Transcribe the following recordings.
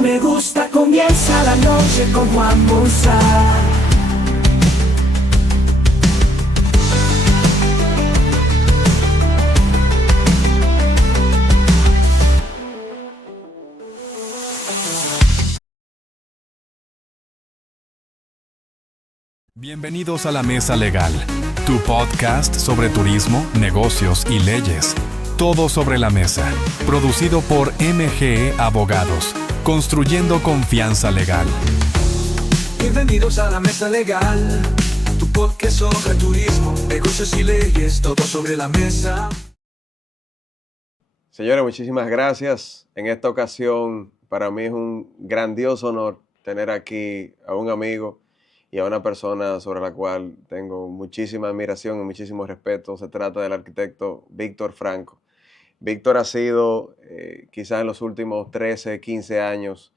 me gusta, comienza la noche con Juan Musa. Bienvenidos a La Mesa Legal, tu podcast sobre turismo, negocios y leyes. Todo sobre la mesa, producido por MGE Abogados, construyendo confianza legal. Bienvenidos a La Mesa Legal, tu podcast sobre turismo, negocios y leyes, todo sobre la mesa. Señores, muchísimas gracias. En esta ocasión, para mí es un grandioso honor tener aquí a un amigo y a una persona sobre la cual tengo muchísima admiración y muchísimo respeto. Se trata del arquitecto Víctor Franco. Víctor ha sido, quizás en los últimos 13, 15 años,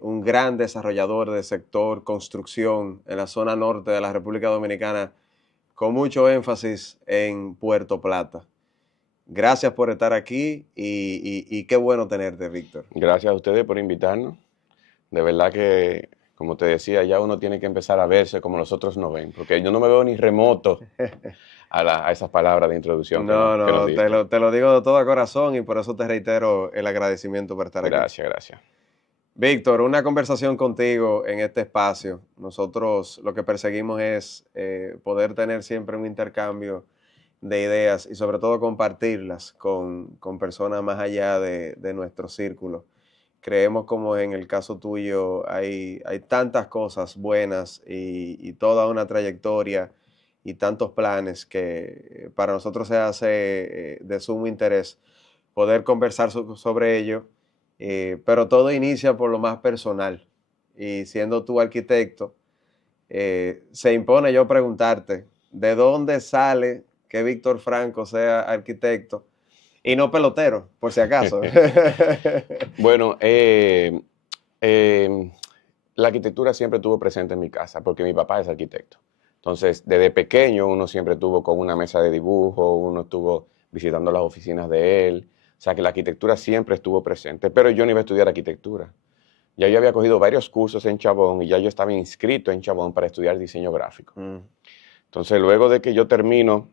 un gran desarrollador del sector construcción en la zona norte de la República Dominicana, con mucho énfasis en Puerto Plata. Gracias por estar aquí y qué bueno tenerte, Víctor. Gracias a ustedes por invitarnos. De verdad que, como te decía, ya uno tiene que empezar a verse como los otros nos ven, porque yo no me veo ni remoto a esas palabras de introducción. No, te lo digo de todo corazón y por eso te reitero el agradecimiento por estar aquí. Gracias. Víctor, una conversación contigo en este espacio. Nosotros lo que perseguimos es poder tener siempre un intercambio de ideas y sobre todo compartirlas con personas más allá de nuestro círculo. Creemos, como en el caso tuyo, hay tantas cosas buenas y toda una trayectoria y tantos planes que para nosotros se hace de sumo interés poder conversar sobre ello, pero todo inicia por lo más personal. Y siendo tú arquitecto, se impone yo preguntarte, ¿de dónde sale que Víctor Franco sea arquitecto y no pelotero, por si acaso? Bueno, la arquitectura siempre estuvo presente en mi casa, porque mi papá es arquitecto. Entonces, desde pequeño uno siempre estuvo con una mesa de dibujo, uno estuvo visitando las oficinas de él. O sea, que la arquitectura siempre estuvo presente, pero yo no iba a estudiar arquitectura. Ya yo había cogido varios cursos en Chabón y ya yo estaba inscrito en Chabón para estudiar diseño gráfico. Entonces, luego de que yo termino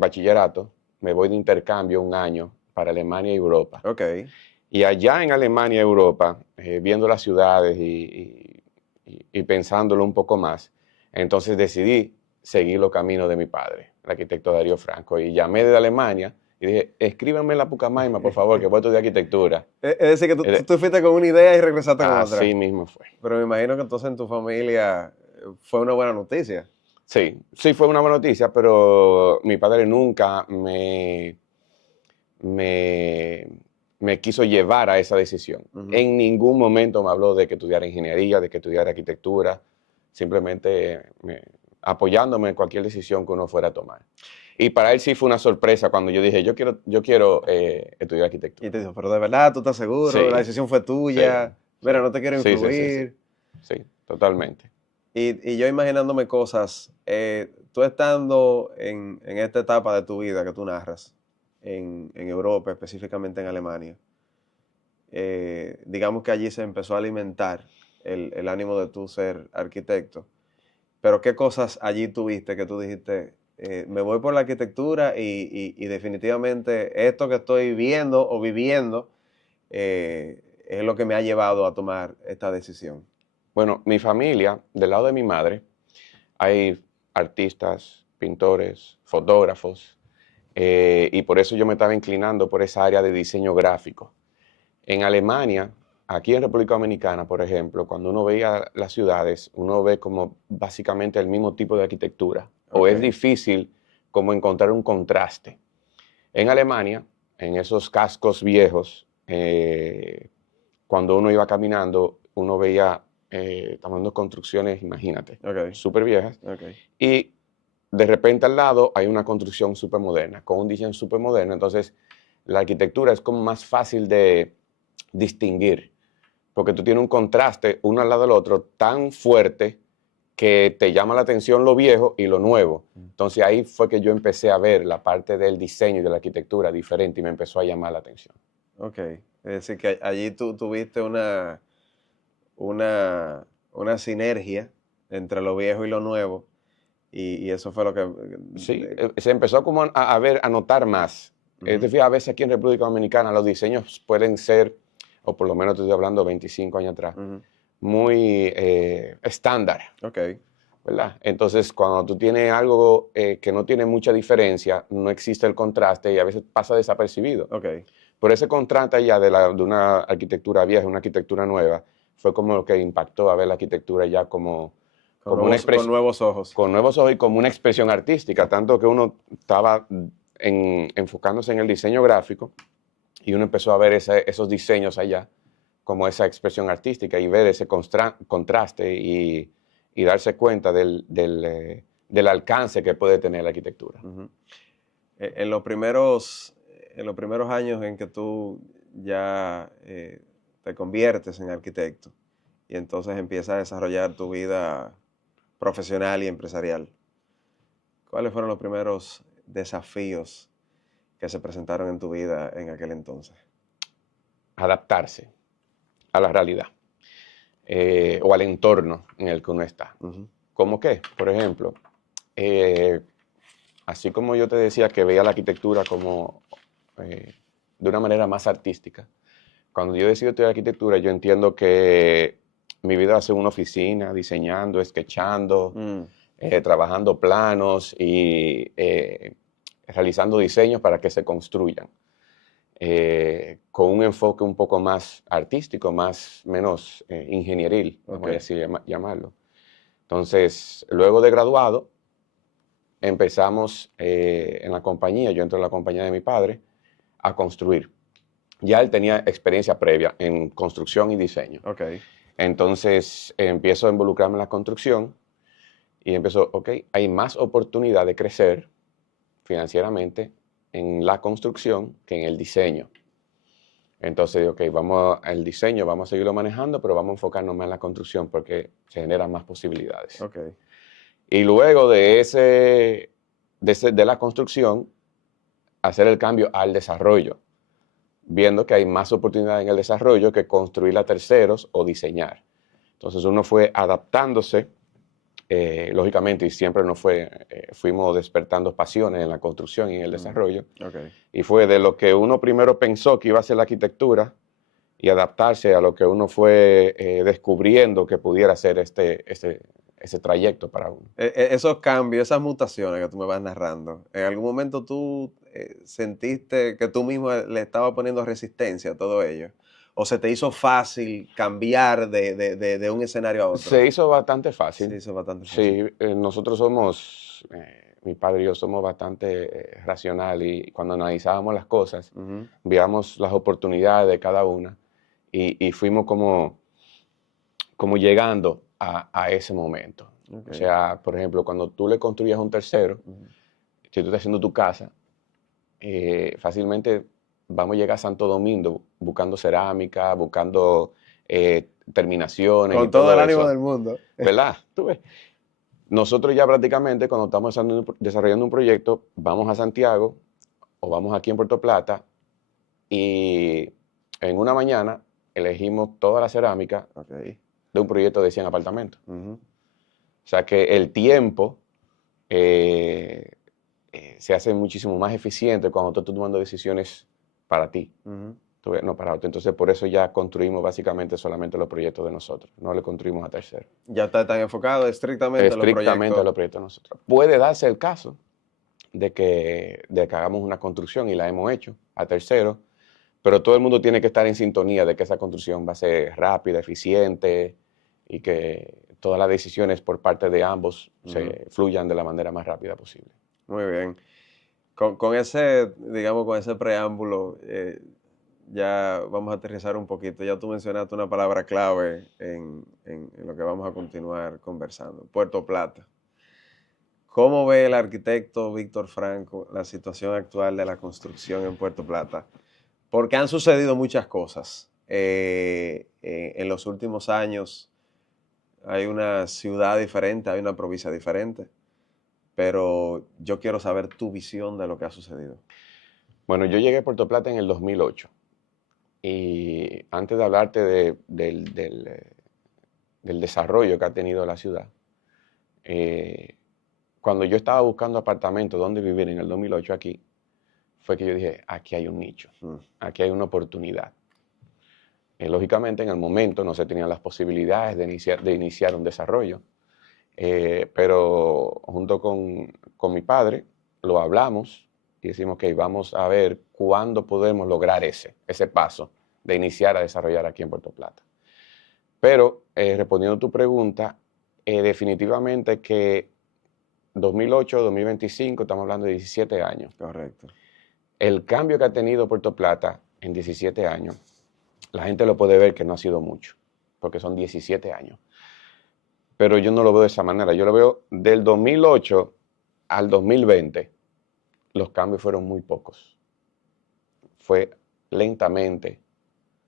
bachillerato, me voy de intercambio un año para Alemania y Europa. Okay. Y allá en Alemania y Europa, viendo las ciudades y pensándolo un poco más, entonces decidí seguir los caminos de mi padre, el arquitecto Darío Franco, y llamé desde Alemania y dije, escríbanme en la Pucamaima, por favor, que voy a estudiar arquitectura. Es decir, que tú fuiste con una idea y regresaste con otra. Así mismo fue. Pero me imagino que entonces en tu familia fue una buena noticia. Sí fue una buena noticia, pero mi padre nunca me quiso llevar a esa decisión. En ningún momento me habló de que estudiara ingeniería, de que estudiara arquitectura, simplemente apoyándome en cualquier decisión que uno fuera a tomar. Y para él sí fue una sorpresa cuando yo dije, yo quiero estudiar arquitectura. Y te dijo, pero de verdad, ¿tú estás seguro? Sí. La decisión fue tuya. Sí. Mira, no te quiero influir. Sí, totalmente. Y yo imaginándome cosas, tú estando en esta etapa de tu vida que tú narras, en Europa, específicamente en Alemania, digamos que allí se empezó a alimentar el ánimo de tú ser arquitecto, pero ¿qué cosas allí tuviste que tú dijiste, me voy por la arquitectura y definitivamente esto que estoy viendo o viviendo es lo que me ha llevado a tomar esta decisión? Bueno, mi familia, del lado de mi madre, hay artistas, pintores, fotógrafos, y por eso yo me estaba inclinando por esa área de diseño gráfico. En Alemania, aquí en República Dominicana, por ejemplo, cuando uno veía las ciudades, uno ve como básicamente el mismo tipo de arquitectura, o es difícil como encontrar un contraste. En Alemania, en esos cascos viejos, cuando uno iba caminando, uno veía estamos viendo construcciones, imagínate, súper viejas. Y de repente al lado hay una construcción súper moderna, con un diseño súper moderno. Entonces, la arquitectura es como más fácil de distinguir, porque tú tienes un contraste uno al lado del otro tan fuerte que te llama la atención lo viejo y lo nuevo. Entonces, ahí fue que yo empecé a ver la parte del diseño y de la arquitectura diferente y me empezó a llamar la atención. Ok. Es decir, que allí tú tuviste una sinergia entre lo viejo y lo nuevo, y eso fue lo que... Sí, se empezó como a notar más. Ujú. Te fijas, a veces aquí en República Dominicana los diseños pueden ser, o por lo menos te estoy hablando 25 años atrás, Ujú. muy estándar, Ok, ¿verdad? Entonces, cuando tú tienes algo que no tiene mucha diferencia, no existe el contraste y a veces pasa desapercibido. ok. Por ese contraste ya de una arquitectura vieja a una arquitectura nueva, fue como lo que impactó a ver la arquitectura ya como una Con nuevos ojos. con nuevos ojos y como una expresión artística, tanto que uno estaba enfocándose en el diseño gráfico y uno empezó a ver esos diseños allá como esa expresión artística y ver ese contraste y darse cuenta del alcance que puede tener la arquitectura. Ujú. En los primeros años en que tú ya te conviertes en arquitecto y entonces empiezas a desarrollar tu vida profesional y empresarial, ¿cuáles fueron los primeros desafíos que se presentaron en tu vida en aquel entonces? Adaptarse a la realidad o al entorno en el que uno está. Ujú. ¿Cómo qué? Por ejemplo, así como yo te decía que veía la arquitectura como de una manera más artística, cuando yo decido estudiar arquitectura, yo entiendo que mi vida va a ser una oficina, diseñando, sketchando, Mm, trabajando planos y realizando diseños para que se construyan. Con un enfoque un poco más artístico, menos ingenieril, vamos a ok. decir, llamarlo. Entonces, luego de graduado, empezamos en la compañía, yo entro en la compañía de mi padre, a construir. Ya él tenía experiencia previa en construcción y diseño. Ok. Entonces, empiezo a involucrarme en la construcción y empiezo, ok, hay más oportunidad de crecer financieramente en la construcción que en el diseño. Entonces, ok, vamos al diseño, vamos a seguirlo manejando, pero vamos a enfocarnos más en la construcción porque se generan más posibilidades. Ok. Y luego de la construcción, hacer el cambio al desarrollo, viendo que hay más oportunidad en el desarrollo que construir a terceros o diseñar. Entonces uno fue adaptándose, lógicamente, y siempre fuimos despertando pasiones en la construcción y en el desarrollo. Ok. Y fue de lo que uno primero pensó que iba a ser la arquitectura y adaptarse a lo que uno fue descubriendo que pudiera ser ese trayecto para uno. Esos cambios, esas mutaciones que tú me vas narrando, ¿en algún momento tú sentiste que tú mismo le estabas poniendo resistencia a todo ello? ¿O se te hizo fácil cambiar de un escenario a otro? Se hizo bastante Se fácil. hizo bastante fácil. Sí, nosotros somos, mi padre y yo somos bastante racional y cuando analizábamos las cosas, Ujú. veíamos las oportunidades de cada una y fuimos como llegando a ese momento. Ok. O sea, por ejemplo, cuando tú le construyes a un tercero, Ujú. si tú estás haciendo tu casa, fácilmente vamos a llegar a Santo Domingo buscando cerámica, buscando terminaciones y Con todo todo el ánimo eso, del mundo. ¿verdad? Tú ves. Nosotros ya prácticamente cuando estamos desarrollando un proyecto, vamos a Santiago o vamos aquí en Puerto Plata y en una mañana elegimos toda la cerámica Ok. de un proyecto de 100 apartamentos. Ujú. O sea que el tiempo se hace muchísimo más eficiente cuando tú estás tomando decisiones para ti, Ujú. no para otro. Entonces por eso ya construimos básicamente solamente los proyectos de nosotros, no le construimos a terceros. Ya está tan enfocado estrictamente en los Estrictamente a proyectos. los proyectos de nosotros. Puede darse el caso de que hagamos una construcción y la hemos hecho a terceros, pero todo el mundo tiene que estar en sintonía de que esa construcción va a ser rápida, eficiente y que todas las decisiones por parte de ambos se fluyan de la manera más rápida posible. Muy bien. Con ese, digamos, con ese preámbulo, ya vamos a aterrizar un poquito. Ya tú mencionaste una palabra clave en lo que vamos a continuar conversando. Puerto Plata. ¿Cómo ve el arquitecto Víctor Franco la situación actual de la construcción en Puerto Plata? Porque han sucedido muchas cosas. En los últimos años hay una ciudad diferente, hay una provincia diferente, pero yo quiero saber tu visión de lo que ha sucedido. Bueno, yo llegué a Puerto Plata en el 2008 Y antes de hablarte del desarrollo que ha tenido la ciudad, cuando yo estaba buscando apartamentos donde vivir en el 2008 aquí, fue que yo dije, aquí hay un nicho, aquí hay una oportunidad. Lógicamente, en el momento no se tenían las posibilidades de iniciar un desarrollo, pero junto con mi padre lo hablamos y decimos, ok, vamos a ver cuándo podemos lograr ese paso de iniciar a desarrollar aquí en Puerto Plata. Pero, respondiendo a tu pregunta, definitivamente que 2008, 2025, estamos hablando de 17 años. Correcto. El cambio que ha tenido Puerto Plata en 17 años, la gente lo puede ver que no ha sido mucho, porque son 17 años. Pero yo no lo veo de esa manera. Yo lo veo del 2008 al 2020, los cambios fueron muy pocos. Fue lentamente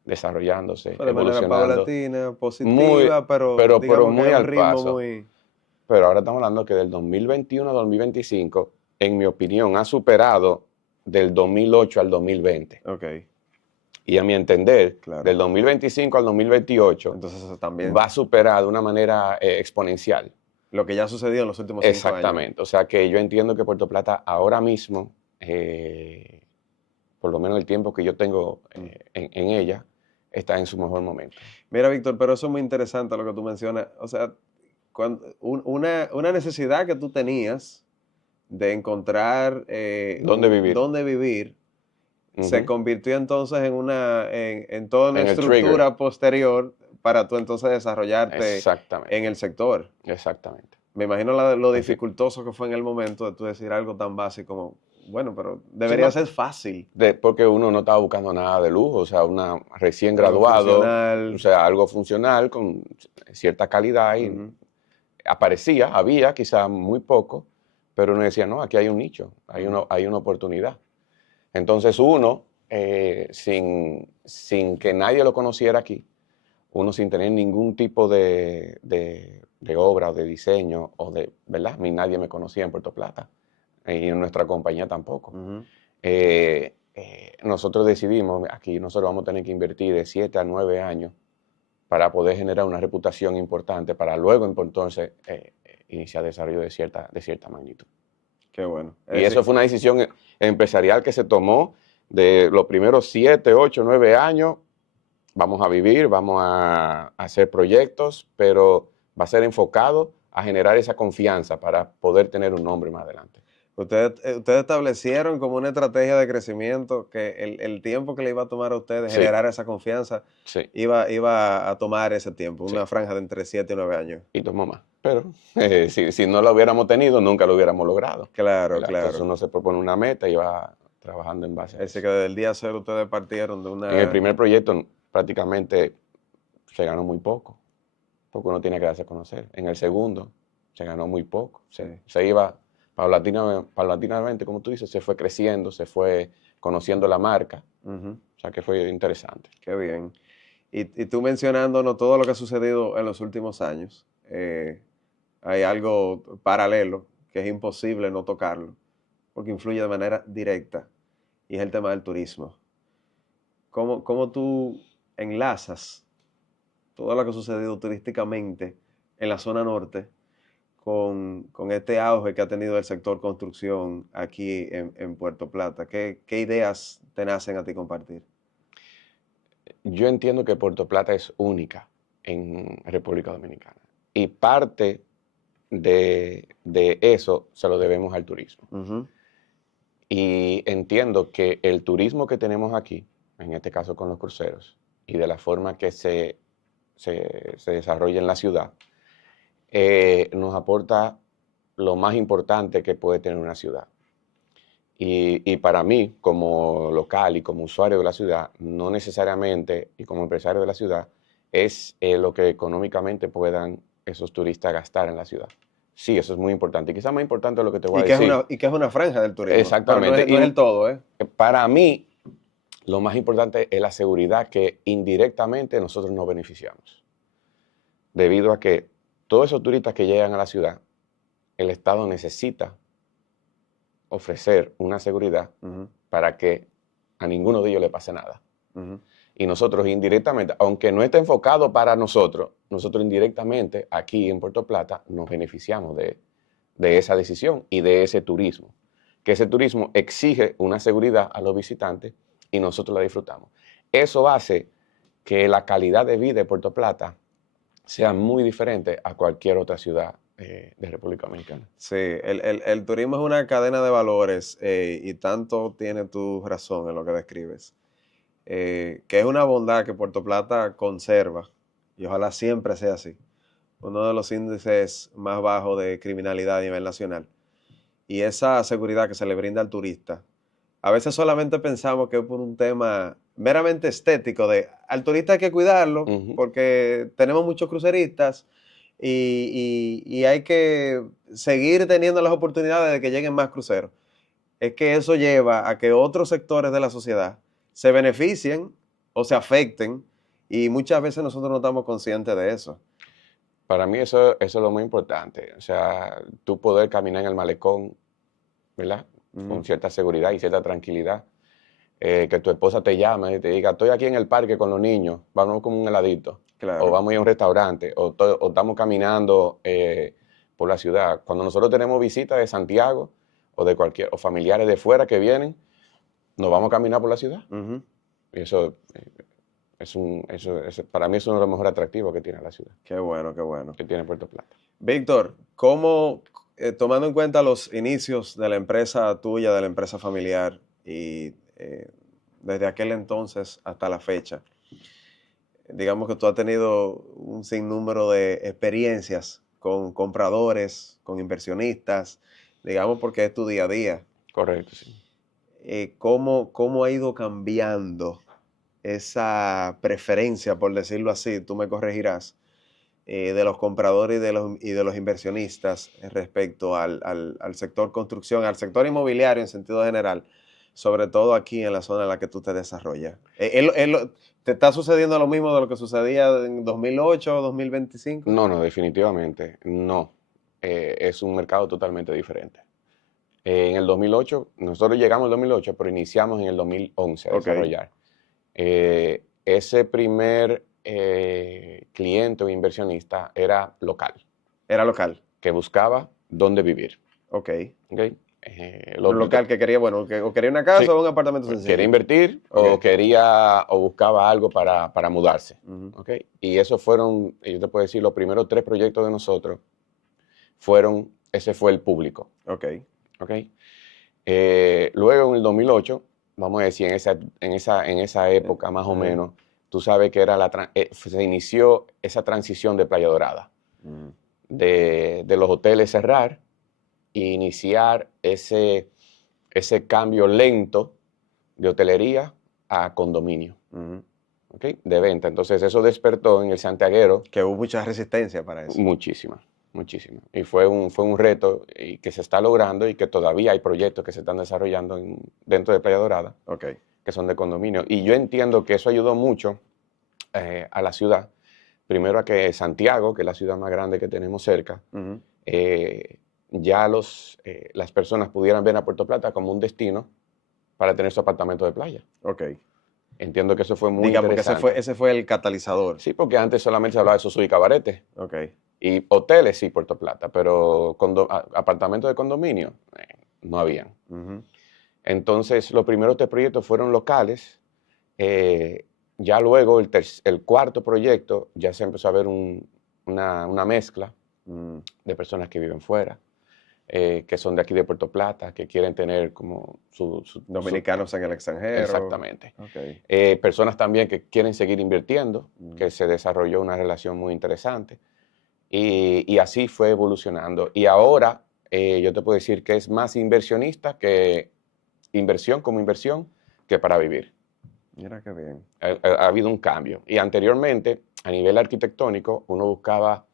desarrollándose, De manera evolucionando. paulatina, positiva, pero digamos muy que es un al ritmo paso. muy... Pero ahora estamos hablando que del 2021 al 2025, en mi opinión, ha superado del 2008 al 2020. Ok. Y a mi entender, Claro. del 2025 al 2028, Entonces eso también... va a superar de una manera exponencial. Lo que ya sucedió en los últimos 5 años. Exactamente. O sea que yo entiendo que Puerto Plata ahora mismo, por lo menos el tiempo que yo tengo en ella, está en su mejor momento. Mira, Víctor, pero eso es muy interesante lo que tú mencionas. O sea, una necesidad que tú tenías de encontrar dónde vivir se convirtió entonces en toda una En el estructura trigger. posterior para tú entonces desarrollarte Exactamente. en el sector. Exactamente. Me imagino lo dificultoso que fue en el momento de tú decir algo tan básico como, bueno, pero debería ser fácil. Porque uno no estaba buscando nada de lujo, o sea, una recién Algo graduado, funcional. o sea, algo funcional con cierta calidad y había quizá muy poco, pero uno decía, no, aquí hay un nicho, hay una oportunidad. Entonces uno, sin que nadie lo conociera aquí, uno sin tener ningún tipo de obra o de diseño, ¿verdad? Ni nadie me conocía en Puerto Plata, y en nuestra compañía tampoco. Nosotros decidimos, aquí nosotros vamos a tener que invertir de 7 a 9 años para poder generar una reputación importante, para luego entonces iniciar desarrollo de cierta magnitud. Qué bueno. Y eso fue una decisión empresarial que se tomó de los primeros 7, 8, 9 años. Vamos a vivir, vamos a hacer proyectos, pero va a ser enfocado a generar esa confianza para poder tener un nombre más adelante. Ustedes establecieron como una estrategia de crecimiento que el tiempo que le iba a tomar a ustedes generar esa confianza iba a tomar ese tiempo, una franja de entre 7 y 9 años. Y tomó más. Pero si no lo hubiéramos tenido, nunca lo hubiéramos logrado. Claro. Entonces uno se propone una meta y va trabajando en base a eso. Así que desde el día cero ustedes partieron de una... En el primer proyecto prácticamente se ganó muy poco, porque uno tiene que darse a conocer. En el segundo se ganó muy poco. Se iba paulatinamente, como tú dices, se fue creciendo, se fue conociendo la marca. O sea que fue interesante. Qué bien. Y tú mencionándonos todo lo que ha sucedido en los últimos años, hay algo paralelo que es imposible no tocarlo, porque influye de manera directa, y es el tema del turismo. ¿Cómo tú enlazas todo lo que ha sucedido turísticamente en la zona norte con este auge que ha tenido el sector construcción aquí en Puerto Plata? ¿Qué ideas te nacen a ti compartir? Yo entiendo que Puerto Plata es única en República Dominicana, y parte de eso se lo debemos al turismo. Y entiendo que el turismo que tenemos aquí, en este caso con los cruceros, y de la forma que se desarrolla en la ciudad, nos aporta lo más importante que puede tener una ciudad. Y para mí, como local y como usuario de la ciudad, no necesariamente, y como empresario de la ciudad, es lo que económicamente puedan esos turistas gastar en la ciudad. Sí, eso es muy importante. Y quizás más importante es lo que te voy a decir. Y que es una franja del turismo. Exactamente. No es el todo, ¿eh? Para mí, lo más importante es la seguridad que indirectamente nosotros nos beneficiamos. Debido a que todos esos turistas que llegan a la ciudad, el Estado necesita ofrecer una seguridad para que a ninguno de ellos le pase nada. Y nosotros indirectamente, aunque no esté enfocado para nosotros indirectamente aquí en Puerto Plata nos beneficiamos de esa decisión y de ese turismo. Que ese turismo exige una seguridad a los visitantes y nosotros la disfrutamos. Eso hace que la calidad de vida de Puerto Plata sea muy diferente a cualquier otra ciudad de República Dominicana. Sí, el turismo es una cadena de valores y tanto tiene tu razón en lo que describes. Que es una bondad que Puerto Plata conserva y ojalá siempre sea así. Uno de los índices más bajos de criminalidad a nivel nacional. Y esa seguridad que se le brinda al turista. A veces solamente pensamos que es por un tema meramente estético de al turista hay que cuidarlo porque tenemos muchos cruceristas y hay que seguir teniendo las oportunidades de que lleguen más cruceros. Es que eso lleva a que otros sectores de la sociedad se beneficien o se afecten y muchas veces nosotros no estamos conscientes de eso. Para mí eso es lo muy importante. O sea, tú poder caminar en el malecón, ¿verdad? Con cierta seguridad y cierta tranquilidad. Que tu esposa te llame y te diga, estoy aquí en el parque con los niños, vamos con un heladito. Claro. O vamos a ir a un restaurante, o estamos caminando por la ciudad. Cuando nosotros tenemos visitas de Santiago o familiares de fuera que vienen, nos vamos a caminar por la ciudad. Y eso, para mí es uno de los mejores atractivos que tiene la ciudad. Qué bueno, qué bueno. Que tiene Puerto Plata. Víctor, ¿cómo, tomando en cuenta los inicios de la empresa tuya, de la empresa familiar, y desde aquel entonces hasta la fecha, digamos que tú has tenido un sinnúmero de experiencias con compradores, con inversionistas, digamos porque es tu día a día. Correcto, sí. ¿Cómo ha ido cambiando esa preferencia, por decirlo así, tú me corregirás, de los compradores y de los inversionistas respecto al sector construcción, al sector inmobiliario en sentido general, sobre todo aquí en la zona en la que tú te desarrollas? ¿Te está sucediendo lo mismo de lo que sucedía en 2008 o 2025? No, definitivamente no. Es un mercado totalmente diferente. En el 2008, nosotros llegamos en el 2008, pero iniciamos en el 2011 a desarrollar. Ese primer cliente o inversionista era local. Era local. Que buscaba dónde vivir. Ok. Local que quería, o quería una casa, sí, o un apartamento sencillo. Quería invertir o buscaba algo para mudarse. Y esos fueron, yo te puedo decir, los primeros 3 proyectos de nosotros ese fue el público. Luego en el 2008, vamos a decir, en esa época más o menos, tú sabes que se inició esa transición de Playa Dorada, de los hoteles cerrar e iniciar ese cambio lento de hotelería a condominio, de venta. Entonces eso despertó en el santiaguero. Que hubo mucha resistencia para eso. Muchísima. Y fue un reto y que se está logrando y que todavía hay proyectos que se están desarrollando dentro de Playa Dorada, que son de condominio. Y yo entiendo que eso ayudó mucho a la ciudad. Primero a que Santiago, que es la ciudad más grande que tenemos cerca, ya las personas pudieran ver a Puerto Plata como un destino para tener su apartamento de playa. Entiendo que eso fue muy interesante. Porque ese fue el catalizador. Sí, porque antes solamente se hablaba de Sosúa y Cabarete. Y hoteles sí, Puerto Plata, pero apartamentos de condominio no habían. Entonces, los primeros 3 proyectos fueron locales. Ya luego, el cuarto proyecto, ya se empezó a ver una mezcla de personas que viven fuera, que son de aquí de Puerto Plata, que quieren tener como dominicanos en el extranjero. Exactamente. Personas también que quieren seguir invirtiendo, que se desarrolló una relación muy interesante. Y así fue evolucionando. Y ahora yo te puedo decir que es más inversionista que inversión que para vivir. Mira qué bien. Ha habido un cambio. Y anteriormente, a nivel arquitectónico, uno buscaba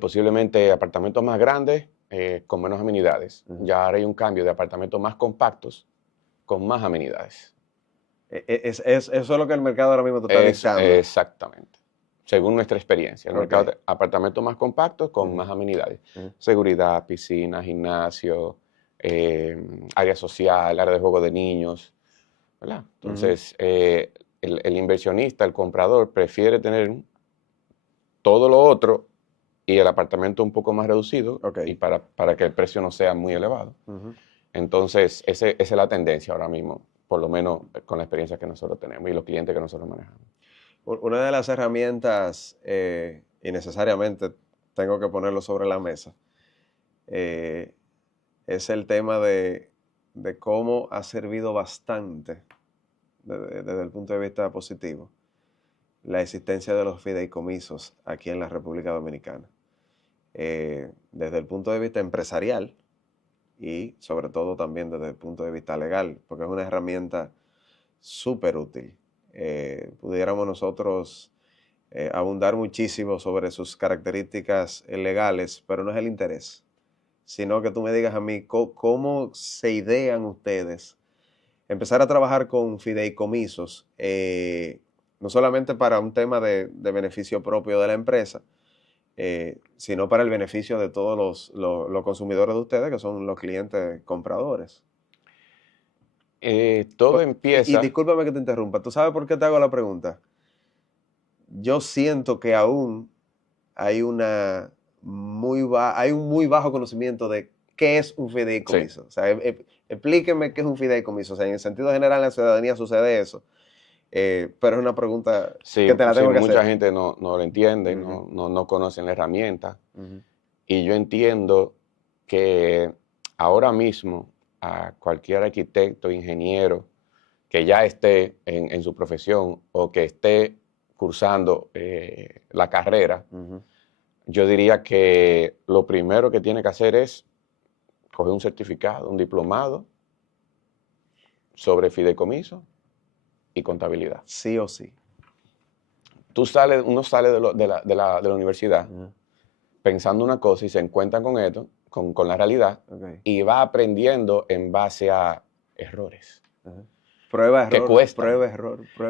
posiblemente apartamentos más grandes con menos amenidades. Ya ahora hay un cambio de apartamentos más compactos con más amenidades. Eso es lo que el mercado ahora mismo te está dictando. Exactamente. Según nuestra experiencia. El mercado de apartamentos más compactos con más amenidades. Seguridad, piscina, gimnasio, área social, área de juego de niños, ¿verdad? Entonces, el inversionista, el comprador, prefiere tener todo lo otro y el apartamento un poco más reducido y para que el precio no sea muy elevado. Entonces, esa es la tendencia ahora mismo, por lo menos con la experiencia que nosotros tenemos y los clientes que nosotros manejamos. Una de las herramientas, y necesariamente tengo que ponerlo sobre la mesa, es el tema de cómo ha servido bastante, desde el punto de vista positivo, la existencia de los fideicomisos aquí en la República Dominicana. Desde el punto de vista empresarial y sobre todo también desde el punto de vista legal, porque es una herramienta súper útil. Pudiéramos nosotros abundar muchísimo sobre sus características legales, pero no es el interés, sino que tú me digas a mí cómo se idean ustedes empezar a trabajar con fideicomisos, no solamente para un tema de beneficio propio de la empresa, sino para el beneficio de todos los consumidores de ustedes, que son los clientes compradores. Todo empieza... Y discúlpame que te interrumpa. ¿Tú sabes por qué te hago la pregunta? Yo siento que aún hay un muy bajo conocimiento de qué es un fideicomiso. Sí. O sea, explíqueme qué es un fideicomiso. O sea, en el sentido general en la ciudadanía sucede eso. Pero es una pregunta que te la tengo que hacer. Mucha gente no lo entiende, no conocen la herramienta. Y yo entiendo que ahora mismo a cualquier arquitecto, ingeniero que ya esté en su profesión o que esté cursando la carrera, yo diría que lo primero que tiene que hacer es coger un certificado, un diplomado sobre fideicomiso y contabilidad. Sí o sí. Uno sale de la universidad pensando una cosa y se encuentra con esto, con la realidad, y va aprendiendo en base a errores. Prueba, error, que cuestan. Prueba,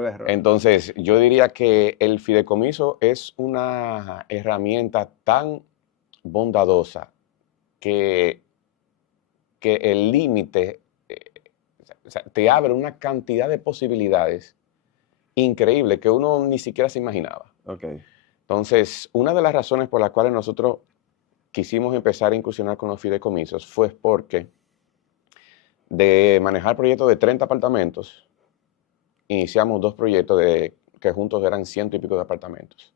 error. Entonces, yo diría que el fideicomiso es una herramienta tan bondadosa que el límite te abre una cantidad de posibilidades increíbles que uno ni siquiera se imaginaba. Entonces, una de las razones por las cuales nosotros quisimos empezar a incursionar con los fideicomisos fue porque de manejar proyectos de 30 apartamentos, iniciamos 2 proyectos que juntos eran 100 y pico de apartamentos.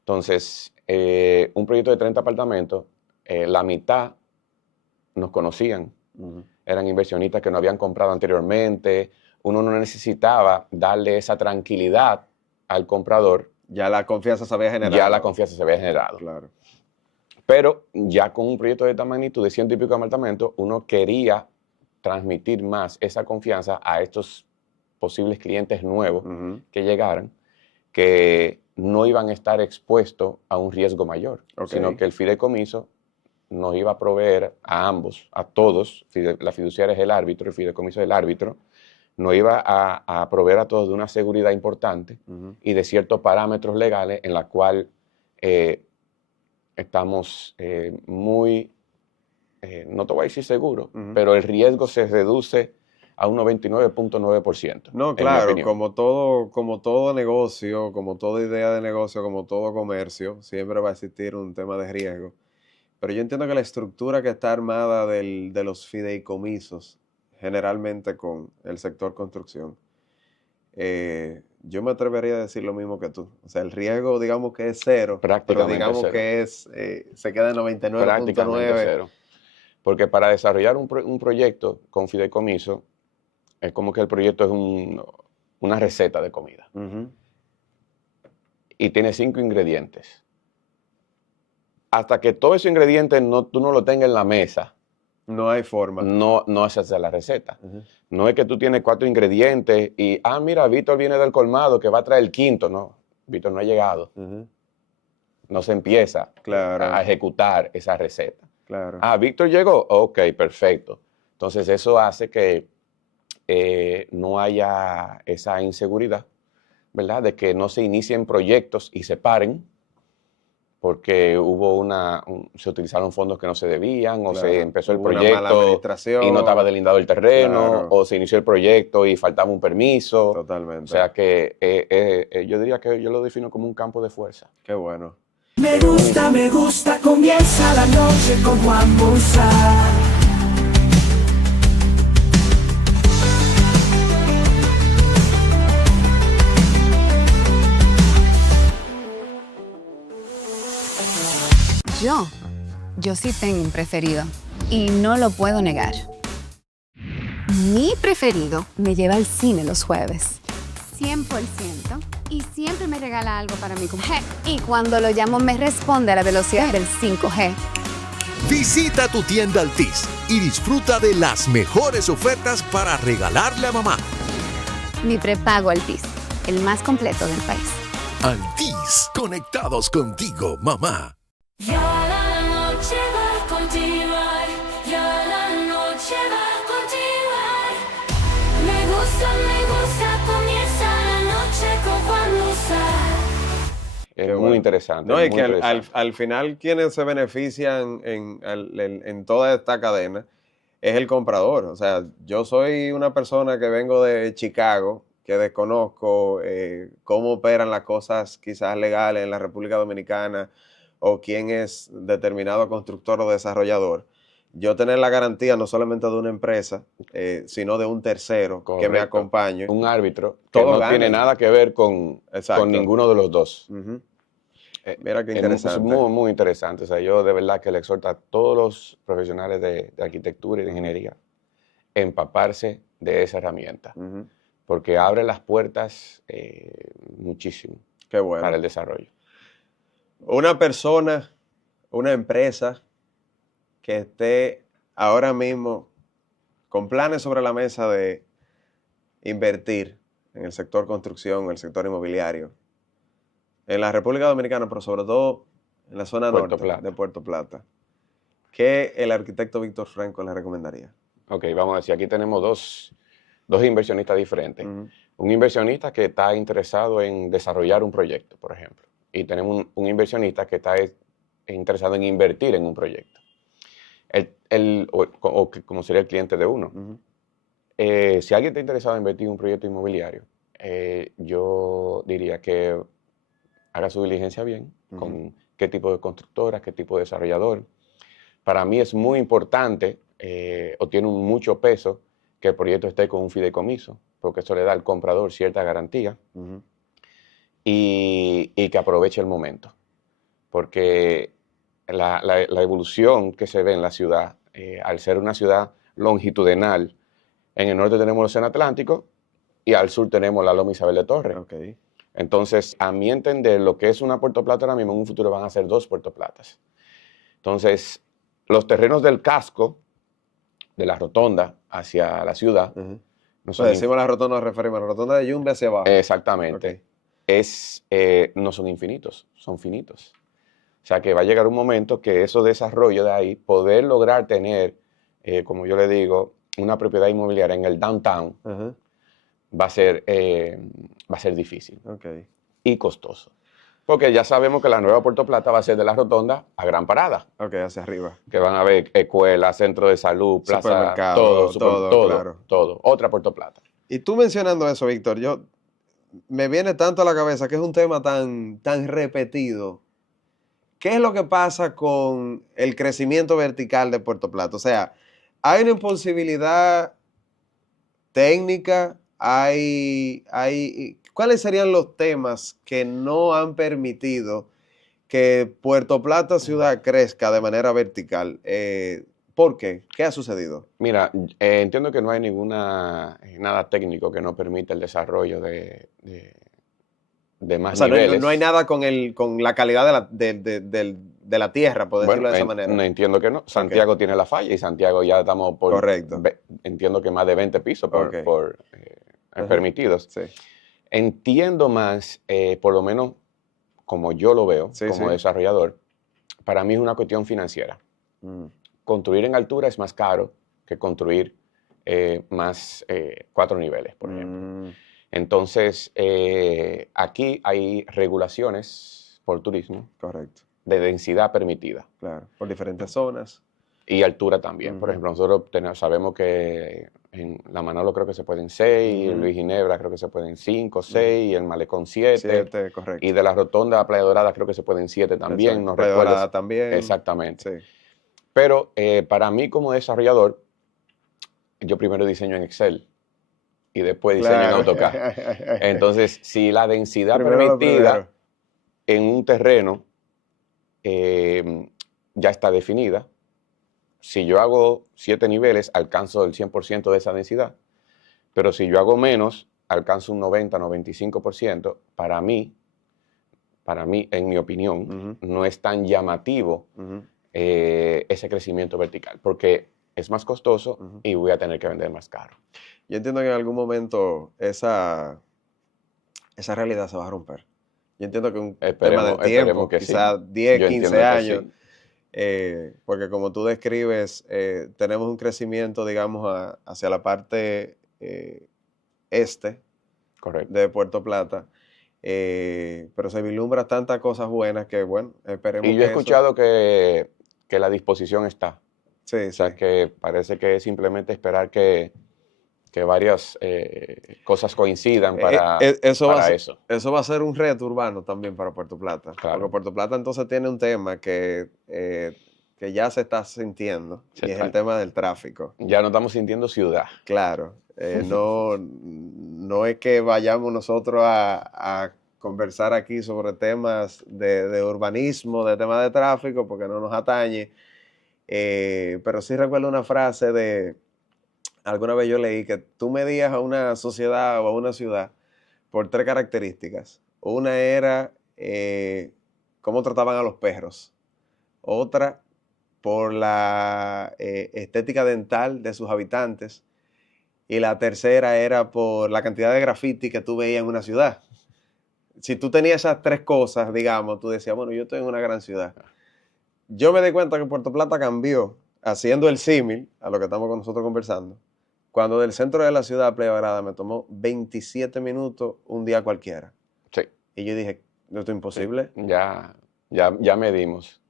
Entonces, un proyecto de 30 apartamentos, la mitad nos conocían, eran inversionistas que no habían comprado anteriormente, uno no necesitaba darle esa tranquilidad al comprador. Ya la confianza se había generado. Ya la confianza se había generado. Claro. Pero ya con un proyecto de esta magnitud, de 100 y pico de apartamentos, uno quería transmitir más esa confianza a estos posibles clientes nuevos que llegaran, que no iban a estar expuestos a un riesgo mayor, sino que el fideicomiso nos iba a proveer a ambos, a todos, la fiduciaria es el árbitro, el fideicomiso es el árbitro, nos iba a proveer a todos de una seguridad importante y de ciertos parámetros legales en la cual estamos muy, no te voy a decir seguro, pero el riesgo se reduce a un 99.9%. No, claro, como todo negocio, como toda idea de negocio, como todo comercio, siempre va a existir un tema de riesgo. Pero yo entiendo que la estructura que está armada de los fideicomisos, generalmente con el sector construcción, yo me atrevería a decir lo mismo que tú. O sea, el riesgo, digamos que es cero, pero digamos cero. Que se queda en 99.9. Cero. Porque para desarrollar un proyecto con fideicomiso, es como que el proyecto es una receta de comida. Y tiene 5 ingredientes. Hasta que todos esos ingredientes tú no lo tengas en la mesa, no hay forma. No es hacer la receta. No es que tú tienes 4 ingredientes y, mira, Víctor viene del colmado que va a traer el quinto. No, Víctor no ha llegado. No se empieza a ejecutar esa receta. Claro. Víctor llegó. Ok, perfecto. Entonces eso hace que no haya esa inseguridad, ¿verdad? De que no se inicien proyectos y se paren porque se utilizaron fondos que no se debían, o se empezó el Hubo una mala proyecto administración. y no estaba delindado el terreno, Claro. o se inició el proyecto y faltaba un permiso. Totalmente. O sea que yo diría que yo lo defino como un campo de fuerza. Qué bueno. Me gusta, comienza la noche con Juan Musa. Yo sí tengo un preferido y no lo puedo negar. Mi preferido me lleva al cine los jueves. 100%. Y siempre me regala algo para mi cumpleaños. Y cuando lo llamo me responde a la velocidad del 5G. Visita tu tienda Altis y disfruta de las mejores ofertas para regalarle a mamá. Mi prepago Altis, el más completo del país. Altis, conectados contigo, mamá. Ya la noche va a continuar, ya la noche va a continuar. Me gusta, comienza la noche con Juan Musa. Es Qué muy bueno. interesante. No, es y muy que interesante. al final quienes se benefician en toda esta cadena es el comprador. O sea, yo soy una persona que vengo de Chicago, que desconozco cómo operan las cosas quizás legales en la República Dominicana o quién es determinado constructor o desarrollador. Yo tener la garantía no solamente de una empresa, sino de un tercero que me Correcto. acompañe. Un árbitro que Todo no gana. tiene nada que ver con Exacto. ninguno de los dos. Ujú. Mira qué Es interesante. muy, muy interesante. O sea, yo de verdad que le exhorto a todos los profesionales de arquitectura y de ingeniería empaparse de esa herramienta, Ujú. porque abre las puertas muchísimo Qué bueno. para el desarrollo. Una persona, una empresa que esté ahora mismo con planes sobre la mesa de invertir en el sector construcción, en el sector inmobiliario, en la República Dominicana, pero sobre todo en la zona Puerto norte Plata. de Puerto Plata, ¿qué el arquitecto Víctor Franco le recomendaría? Ok, vamos a decir, aquí tenemos dos inversionistas diferentes. Ujú. Un inversionista que está interesado en desarrollar un proyecto, por ejemplo, y tenemos un inversionista que está interesado en invertir en un proyecto. Como sería el cliente de uno. Ujú. Si alguien está interesado en invertir en un proyecto inmobiliario, yo diría que haga su diligencia bien, con qué tipo de constructora, qué tipo de desarrollador. Para mí es muy importante, o tiene mucho peso, que el proyecto esté con un fideicomiso, porque eso le da al comprador cierta garantía, Ujú. y que aproveche el momento. Porque la evolución que se ve en la ciudad, al ser una ciudad longitudinal, en el norte tenemos el Océano Atlántico y al sur tenemos la Loma Isabel de Torres. Ok. Entonces, a mi entender, lo que es una Puerto Plata ahora mismo, en un futuro van a ser dos Puerto Platas. Entonces, los terrenos del casco, de la rotonda hacia la ciudad, Ujú. no O son sea, decimos la rotonda, nos referimos a la rotonda de Yumbe hacia abajo. exactamente, Ok. no son infinitos, son finitos. O sea que va a llegar un momento que esos desarrollos de ahí, poder lograr tener, como yo le digo, una propiedad inmobiliaria en el downtown, Ajá. va a ser difícil Ok. y costoso. Porque ya sabemos que la nueva Puerto Plata va a ser de la rotonda a Gran Parada, Ok, hacia arriba. que van a haber escuelas, centros de salud, plaza, Supermercado, todo, claro. todo. Otra Puerto Plata. Y tú mencionando eso, Víctor, me viene tanto a la cabeza que es un tema tan repetido. ¿Qué es lo que pasa con el crecimiento vertical de Puerto Plata? O sea, hay una imposibilidad técnica, ¿cuáles serían los temas que no han permitido que Puerto Plata ciudad crezca de manera vertical? ¿Por qué? ¿Qué ha sucedido? Mira, entiendo que no hay nada técnico que no permita el desarrollo de más O sea, niveles. no hay nada con la calidad de la tierra, por decirlo de esa manera. No entiendo que no. Santiago tiene la falla y Santiago ya estamos por... Correcto. Entiendo que más de 20 pisos Ok. Ajá. permitidos. Sí. Entiendo más, por lo menos como yo lo veo, Sí, como sí. desarrollador, para mí es una cuestión financiera. Mm. Construir en altura es más caro que construir más 4 niveles, por ejemplo. Mm. Entonces, aquí hay regulaciones por turismo Correcto. de densidad permitida. Claro, por diferentes zonas. Y altura también. Por ejemplo, nosotros sabemos que en La Manolo creo que se pueden 6, en Luis Ginebra creo que se pueden 5, 6, y el Malecón 7. 7, correcto. Y de la Rotonda a Playa Dorada creo que se pueden 7 también. Exacto. No Playa recuerdo Dorada también. Exactamente. Sí. Pero para mí como desarrollador, yo primero diseño en Excel y después diseño en AutoCAD. Entonces, si la densidad Primero lo permitida primero. en un terreno ya está definida, si yo hago 7 niveles, alcanzo el 100% de esa densidad. Pero si yo hago menos, alcanzo un 90, 95%. Para mí, en mi opinión, no es tan llamativo ese crecimiento vertical, porque es más costoso y voy a tener que vender más caro. Yo entiendo que en algún momento esa realidad se va a romper. Yo entiendo que un tema de tiempo, quizás 10, 15 años, porque como tú describes, tenemos un crecimiento, digamos, hacia la parte este Correcto. de Puerto Plata, pero se vislumbra tantas cosas buenas que, bueno, esperemos Y yo he escuchado que la disposición está. Sí, O sea, que parece que es simplemente esperar que varias cosas coincidan para eso. eso. Va a ser un reto urbano también para Puerto Plata. Claro. Porque Puerto Plata entonces tiene un tema que ya se está sintiendo, y es el tema del tráfico. Ya no estamos sintiendo ciudad. Claro. No es que vayamos nosotros a conversar aquí sobre temas de urbanismo, de temas de tráfico, porque no nos atañe. Pero sí recuerdo una frase alguna vez yo leí que tú medías a una sociedad o a una ciudad por 3 características. Una era cómo trataban a los perros. Otra, por la estética dental de sus habitantes. Y la tercera era por la cantidad de graffiti que tú veías en una ciudad. Si tú tenías esas 3 cosas, digamos, tú decías, bueno, yo estoy en una gran ciudad. Yo me di cuenta que Puerto Plata cambió, haciendo el símil a lo que estamos con nosotros conversando, cuando del centro de la ciudad a Playa Dorada me tomó 27 minutos un día cualquiera. Sí. Y yo dije, esto es imposible. Ya medimos.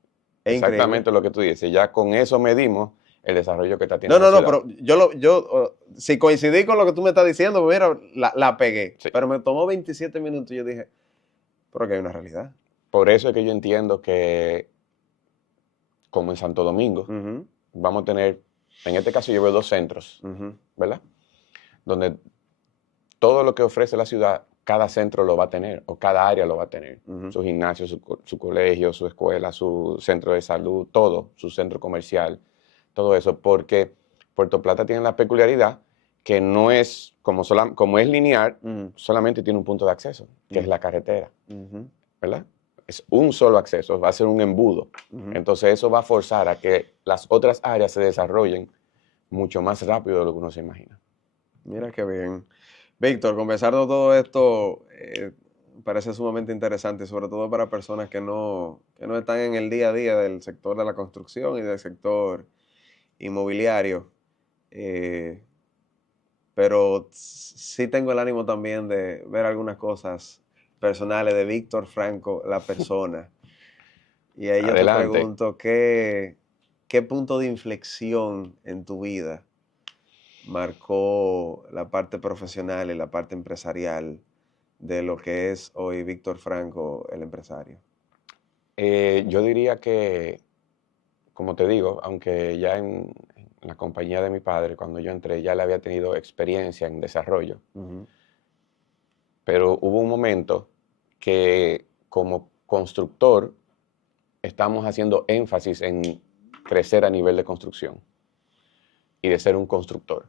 Es exactamente increíble. lo que tú dices. Ya con eso medimos el desarrollo que está teniendo No, la ciudad. pero yo si coincidí con lo que tú me estás diciendo, mira, la pegué. Sí. Pero me tomó 27 minutos y yo dije, pero que hay una realidad. Por eso es que yo entiendo que, como en Santo Domingo, vamos a tener, en este caso yo veo 2 centros, ¿verdad? Donde todo lo que ofrece la ciudad, cada centro lo va a tener, o cada área lo va a tener. Su gimnasio, su colegio, su escuela, su centro de salud, todo, su centro comercial, todo eso, porque Puerto Plata tiene la peculiaridad que no es, como es lineal, solamente tiene un punto de acceso, que es la carretera, ¿verdad? Es un solo acceso, va a ser un embudo. Entonces eso va a forzar a que las otras áreas se desarrollen mucho más rápido de lo que uno se imagina. Mira qué bien. Víctor, conversando todo esto parece sumamente interesante, sobre todo para personas que no están en el día a día del sector de la construcción y del sector inmobiliario. Pero sí tengo el ánimo también de ver algunas cosas personales de Víctor Franco, la persona. Y ahí yo te pregunto, ¿qué punto de inflexión en tu vida marcó la parte profesional y la parte empresarial de lo que es hoy Víctor Franco, el empresario? Yo diría que, como te digo, aunque ya en la compañía de mi padre, cuando yo entré, ya le había tenido experiencia en desarrollo, pero hubo un momento que como constructor estamos haciendo énfasis en crecer a nivel de construcción y de ser un constructor.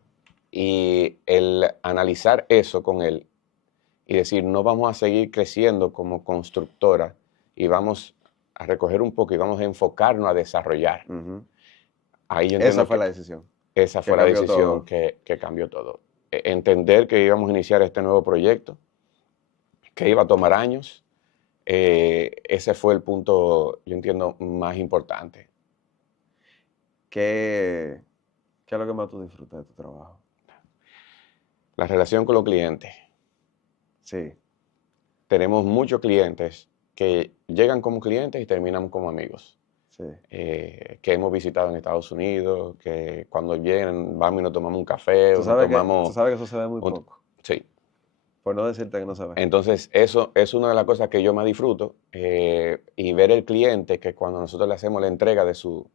Y el analizar eso con él y decir, no vamos a seguir creciendo como constructora y vamos a recoger un poco y vamos a enfocarnos a desarrollar. Ahí yo esa fue la decisión. Esa fue la decisión que cambió todo. Entender que íbamos a iniciar este nuevo proyecto, que iba a tomar años, ese fue el punto, yo entiendo, más importante. ¿Qué es lo que más tú disfrutas de tu trabajo? La relación con los clientes. Sí. Tenemos muchos clientes que llegan como clientes y terminan como amigos. Sí. Que hemos visitado en Estados Unidos, que cuando vienen vamos y nos tomamos un café, Tú o nos sabes tomamos... tú sabes que eso se ve muy poco. Sí. Por no decirte que no se ve. Entonces, eso es una de las cosas que yo más disfruto, y ver el cliente que cuando nosotros le hacemos la entrega de su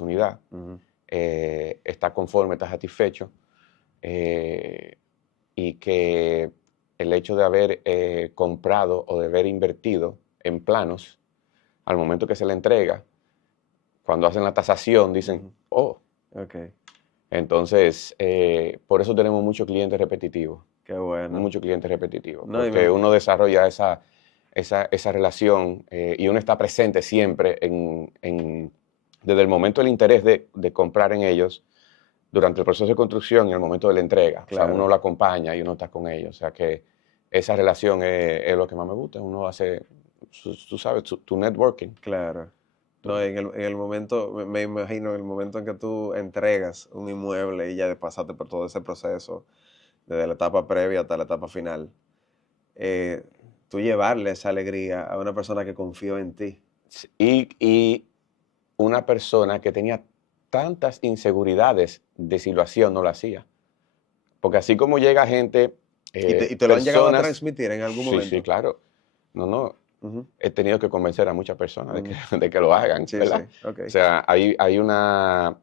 unidad, Ujú. está conforme, está satisfecho, y que el hecho de haber comprado o de haber invertido en planos, al momento que se le entrega, cuando hacen la tasación, dicen, oh, Ok, entonces, por eso tenemos muchos clientes repetitivos. qué bueno. Muchos clientes repetitivos, No, y porque me- uno desarrolla esa relación, y uno está presente siempre desde el momento del interés de comprar en ellos, durante el proceso de construcción y el momento de la entrega. O sea, Claro. uno lo acompaña y uno está con ellos. O sea, que esa relación es lo que más me gusta. Uno hace, tú sabes, tu networking. Claro. No, en el momento, me imagino, en el momento en que tú entregas un inmueble y ya pasaste por todo ese proceso, desde la etapa previa hasta la etapa final, tú llevarle esa alegría a una persona que confió en ti. Y una persona que tenía tantas inseguridades de si lo hacía o no lo hacía. Porque así como llega gente, Y te lo han llegado a personas- transmitir en algún momento. Sí, claro. No, Ujú. he tenido que convencer a muchas personas de que lo hagan, Sí, ¿verdad? sí, ok. O sea, hay una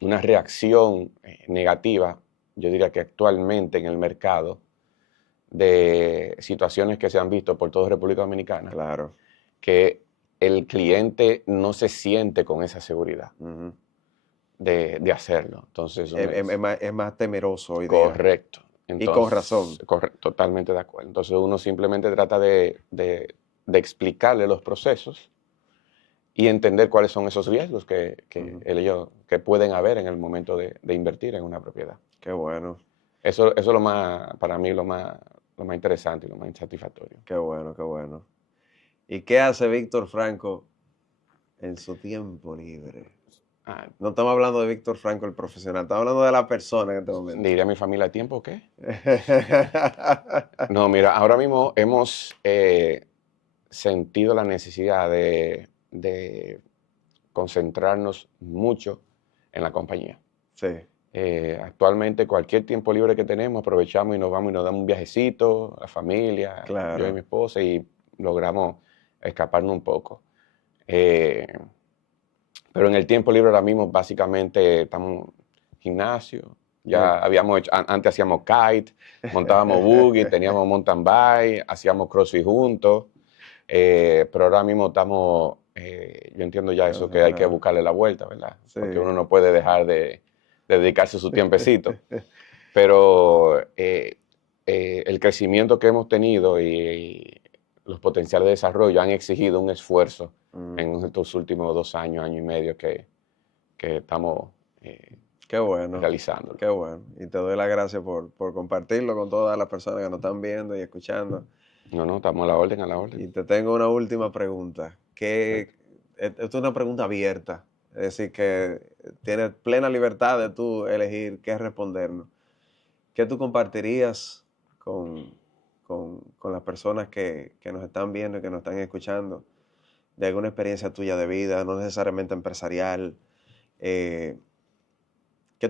reacción negativa, yo diría que actualmente en el mercado, de situaciones que se han visto por toda República Dominicana, Claro. que el cliente no se siente con esa seguridad Ujú. de hacerlo. Entonces, Es más temeroso hoy día. correcto. Y con razón. Totalmente de acuerdo. Entonces uno simplemente trata de explicarle los procesos y entender cuáles son esos riesgos que pueden haber en el momento de invertir en una propiedad. Qué bueno, Eso es lo más, para mí, lo más interesante y lo más insatisfactorio. qué bueno, qué bueno. ¿Y qué hace Víctor Franco en su tiempo libre? Ah, No estamos hablando de Víctor Franco, el profesional, estamos hablando de la persona en este momento. ¿Diría a mi familia tiempo o qué? No, mira, ahora mismo hemos sentido la necesidad de concentrarnos mucho en la compañía. Sí, Actualmente cualquier tiempo libre que tenemos aprovechamos y nos vamos y nos damos un viajecito, la familia, Claro. yo y mi esposa, y logramos escaparnos un poco. Pero en el tiempo libre ahora mismo básicamente estamos en gimnasio. Ya habíamos hecho, antes hacíamos kite, montábamos buggy, teníamos mountain bike, hacíamos crossfit juntos, pero ahora mismo estamos, yo entiendo ya eso, que hay que buscarle la vuelta, ¿verdad? Sí. Porque uno no puede dejar de dedicarse su tiempecito. Pero el crecimiento que hemos tenido y los potenciales de desarrollo han exigido un esfuerzo en estos últimos 2 años, año y medio que estamos qué bueno, realizando. qué bueno. Y te doy las gracias por compartirlo con todas las personas que nos están viendo y escuchando. No, estamos a la orden, a la orden. Y te tengo una última pregunta, que esto es una pregunta abierta, es decir, que tienes plena libertad de tú elegir qué respondernos. ¿Qué tú compartirías con las personas que nos están viendo y que nos están escuchando de alguna experiencia tuya de vida, no necesariamente empresarial? ¿Qué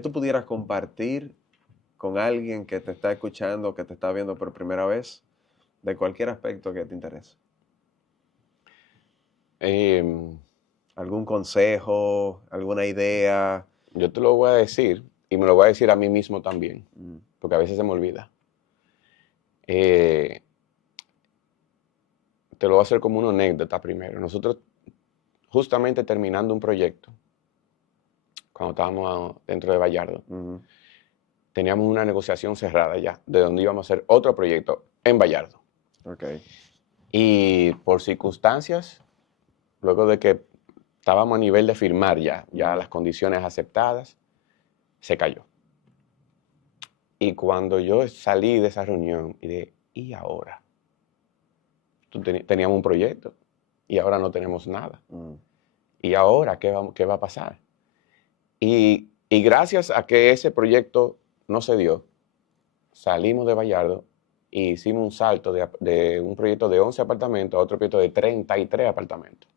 tú pudieras compartir con alguien que te está escuchando, que te está viendo por primera vez, de cualquier aspecto que te interese? ¿Algún consejo, alguna idea? Yo te lo voy a decir, y me lo voy a decir a mí mismo también, porque a veces se me olvida. Te lo voy a hacer como una anécdota primero. Nosotros, justamente terminando un proyecto, cuando estábamos dentro de Vallardo, teníamos una negociación cerrada ya, de donde íbamos a hacer otro proyecto en Vallardo. Okay. Y por circunstancias, luego de que estábamos a nivel de firmar ya las condiciones aceptadas, se cayó. Y cuando yo salí de esa reunión, ¿y ahora? Teníamos un proyecto y ahora no tenemos nada. ¿Y ahora qué va a pasar? Y gracias a que ese proyecto no se dio, salimos de Vallardo y hicimos un salto de un proyecto de 11 apartamentos a otro proyecto de 33 apartamentos.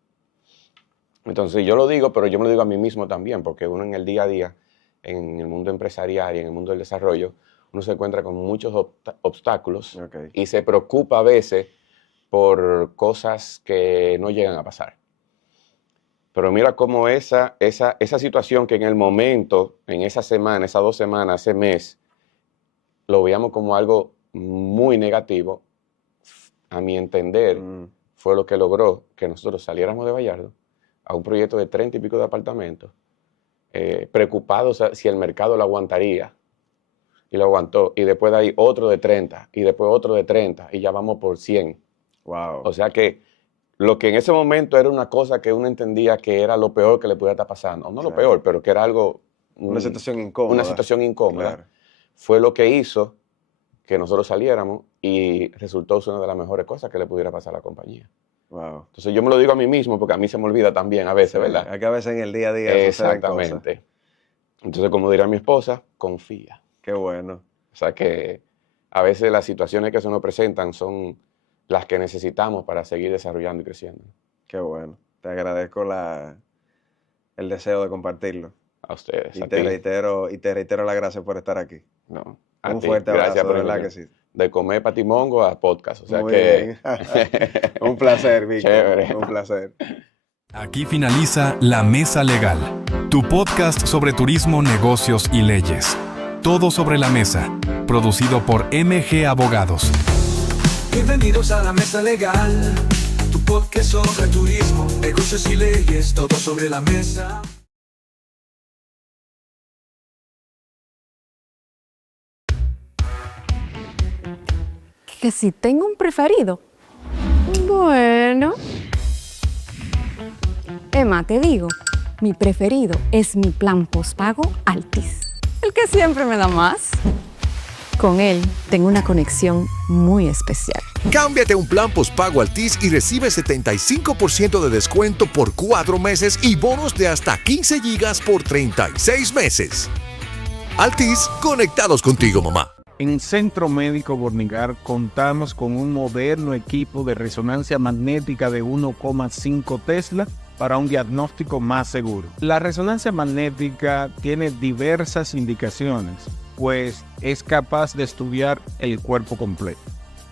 Entonces yo lo digo, pero yo me lo digo a mí mismo también, porque uno en el día a día, en el mundo empresarial y en el mundo del desarrollo, uno se encuentra con muchos obstáculos y se preocupa a veces por cosas que no llegan a pasar. Pero mira cómo esa situación que en el momento, en esa semana, esas 2 semanas, ese mes, lo veíamos como algo muy negativo, a mi entender, fue lo que logró que nosotros saliéramos de Vallardo a un proyecto de 30 y pico de apartamentos, preocupados si el mercado lo aguantaría. Y lo aguantó. Y después de ahí otro de 30, y después otro de 30, y ya vamos por 100. Wow. O sea que lo que en ese momento era una cosa que uno entendía que era lo peor que le pudiera estar pasando, no lo peor, pero que era algo... Una situación incómoda. Una situación incómoda. Claro. Fue lo que hizo que nosotros saliéramos y resultó ser una de las mejores cosas que le pudiera pasar a la compañía. Wow. Entonces yo me lo digo a mí mismo porque a mí se me olvida también a veces, ¿verdad? Es que a veces en el día a día exactamente. Entonces, como diría mi esposa, confía. Qué bueno. O sea que a veces las situaciones que se nos presentan son las que necesitamos para seguir desarrollando y creciendo. Qué bueno. Te agradezco el deseo de compartirlo. A ustedes. Y te reitero las gracias por estar aquí. No. Un fuerte abrazo, de verdad que sí. De comer patimongo a podcast. O sea Muy que... bien. Un placer, Víctor. Chévere. Un placer. Aquí finaliza La Mesa Legal, tu podcast sobre turismo, negocios y leyes. Todo sobre la mesa, producido por MG Abogados. Bienvenidos a La Mesa Legal, tu podcast sobre turismo, negocios y leyes, todo sobre la mesa. Que si tengo un preferido. Bueno. Emma, te digo, mi preferido es mi plan postpago Altis. El que siempre me da más. Con él tengo una conexión muy especial. Cámbiate a un plan postpago Altis y recibe 75% de descuento por 4 meses y bonos de hasta 15 gigas por 36 meses. Altis, conectados contigo, mamá. En Centro Médico Bornigar contamos con un moderno equipo de resonancia magnética de 1,5 Tesla para un diagnóstico más seguro. La resonancia magnética tiene diversas indicaciones, pues es capaz de estudiar el cuerpo completo,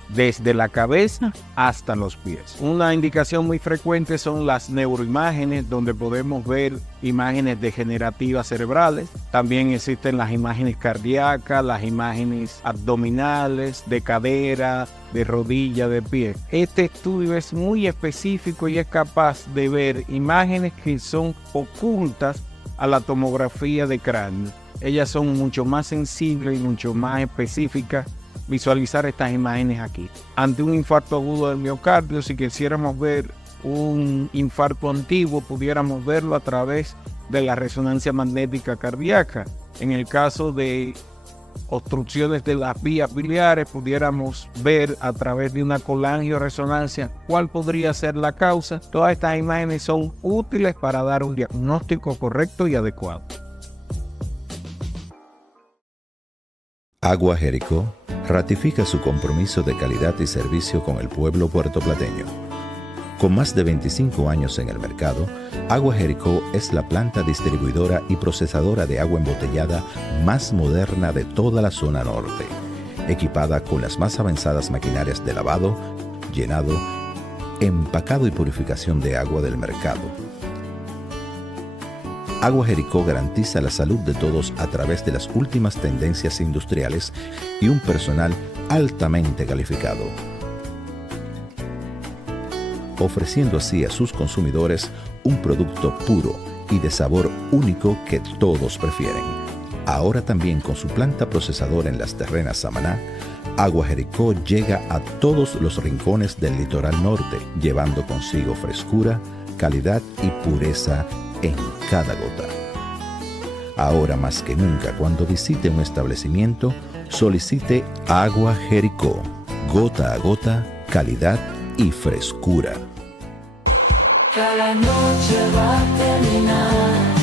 desde la cabeza hasta los pies. Una indicación muy frecuente son las neuroimágenes, donde podemos ver imágenes degenerativas cerebrales. También existen las imágenes cardíacas, las imágenes abdominales, de cadera, de rodilla, de pie. Este estudio es muy específico y es capaz de ver imágenes que son ocultas a la tomografía de cráneo. Ellas son mucho más sensibles y mucho más específicas. Visualizar estas imágenes aquí. Ante un infarto agudo del miocardio, si quisiéramos ver un infarto antiguo, pudiéramos verlo a través de la resonancia magnética cardíaca. En el caso de obstrucciones de las vías biliares, pudiéramos ver a través de una colangioresonancia cuál podría ser la causa. Todas estas imágenes son útiles para dar un diagnóstico correcto y adecuado. Agua Jericó ratifica su compromiso de calidad y servicio con el pueblo puertoplateño. Con más de 25 años en el mercado, Agua Jericó es la planta distribuidora y procesadora de agua embotellada más moderna de toda la zona norte, equipada con las más avanzadas maquinarias de lavado, llenado, empacado y purificación de agua del mercado. Agua Jericó garantiza la salud de todos a través de las últimas tendencias industriales y un personal altamente calificado, ofreciendo así a sus consumidores un producto puro y de sabor único que todos prefieren. Ahora también con su planta procesadora en Las Terrenas, Samaná, Agua Jericó llega a todos los rincones del litoral norte, llevando consigo frescura, calidad y pureza en cada gota. Ahora más que nunca, cuando visite un establecimiento, solicite Agua Jericó. Gota a gota, calidad y frescura. Cada noche va a terminar.